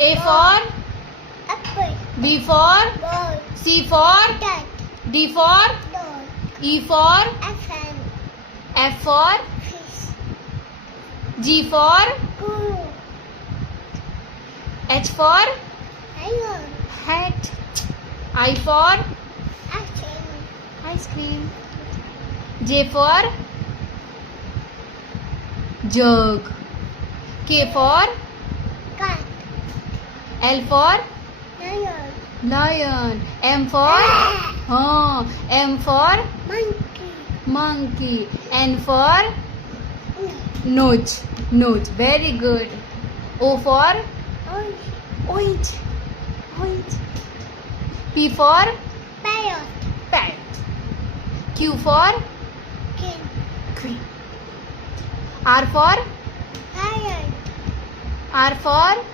A for apple, B for ball, C for cat, D for dog, E for fan, F for fish, G for guru, H for lion, hat, I for action, ice cream, J for jug, K for cat, L for lion, lion, M for M for monkey, monkey, N for nose, nose, very good. O for orange, orange, orange. P for parrot, parrot, Q for king, queen, R for lion, R for